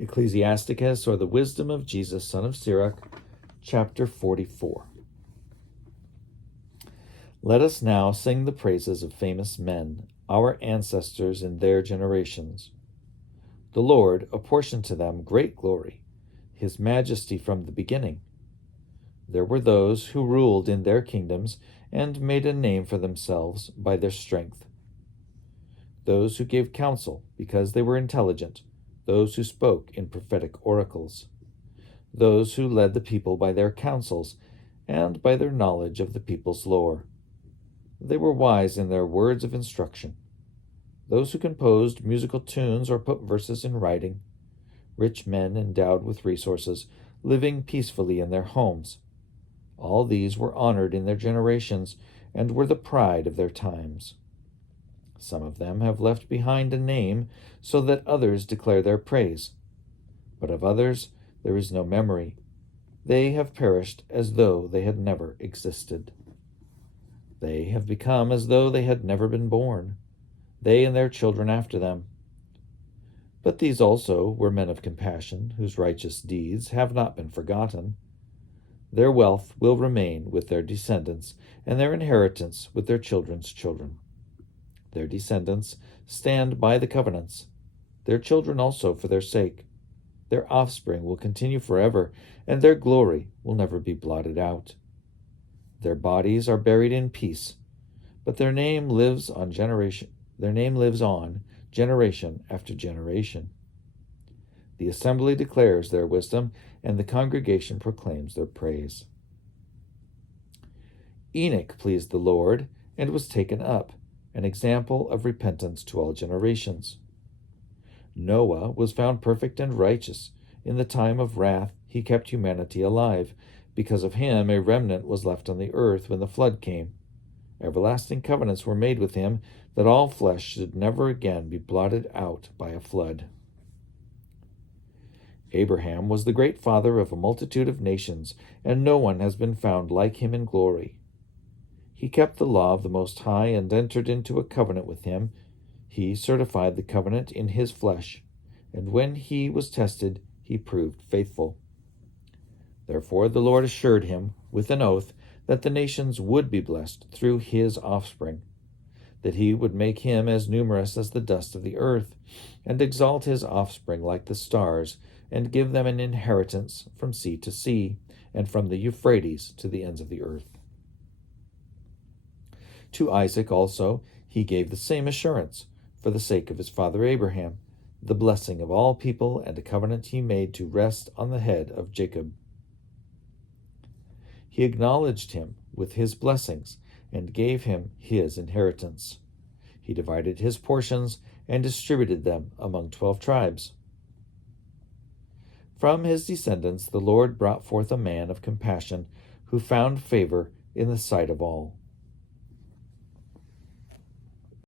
Ecclesiasticus, or the Wisdom of Jesus, son of Sirach, chapter 44. Let us now sing the praises of famous men, our ancestors in their generations. The Lord apportioned to them great glory, his majesty from the beginning. There were those who ruled in their kingdoms and made a name for themselves by their strength. Those who gave counsel because they were intelligent, those who spoke in prophetic oracles, those who led the people by their counsels and by their knowledge of the people's lore. They were wise in their words of instruction, those who composed musical tunes or put verses in writing, rich men endowed with resources, living peacefully in their homes. All these were honored in their generations and were the pride of their times. Some of them have left behind a name so that others declare their praise. But of others there is no memory. They have perished as though they had never existed. They have become as though they had never been born, they and their children after them. But these also were men of compassion, whose righteous deeds have not been forgotten. Their wealth will remain with their descendants, and their inheritance with their children's children. Their descendants stand by the covenants, their children also for their sake. Their offspring will continue forever, and their glory will never be blotted out. Their bodies are buried in peace, but their name lives on generation after generation. The assembly declares their wisdom, and the congregation proclaims their praise. Enoch pleased the Lord and was taken up, an example of repentance to all generations. Noah was found perfect and righteous. In the time of wrath he kept humanity alive. Because of him a remnant was left on the earth when the flood came. Everlasting covenants were made with him, that all flesh should never again be blotted out by a flood. Abraham was the great father of a multitude of nations, and no one has been found like him in glory. He kept the law of the Most High and entered into a covenant with him. He certified the covenant in his flesh, and when he was tested, he proved faithful. Therefore the Lord assured him with an oath that the nations would be blessed through his offspring, that he would make him as numerous as the dust of the earth, and exalt his offspring like the stars, and give them an inheritance from sea to sea, and from the Euphrates to the ends of the earth. To Isaac also he gave the same assurance, for the sake of his father Abraham, the blessing of all people, and a covenant he made to rest on the head of Jacob. He acknowledged him with his blessings and gave him his inheritance. He divided his portions and distributed them among 12 tribes. From his descendants the Lord brought forth a man of compassion who found favor in the sight of all.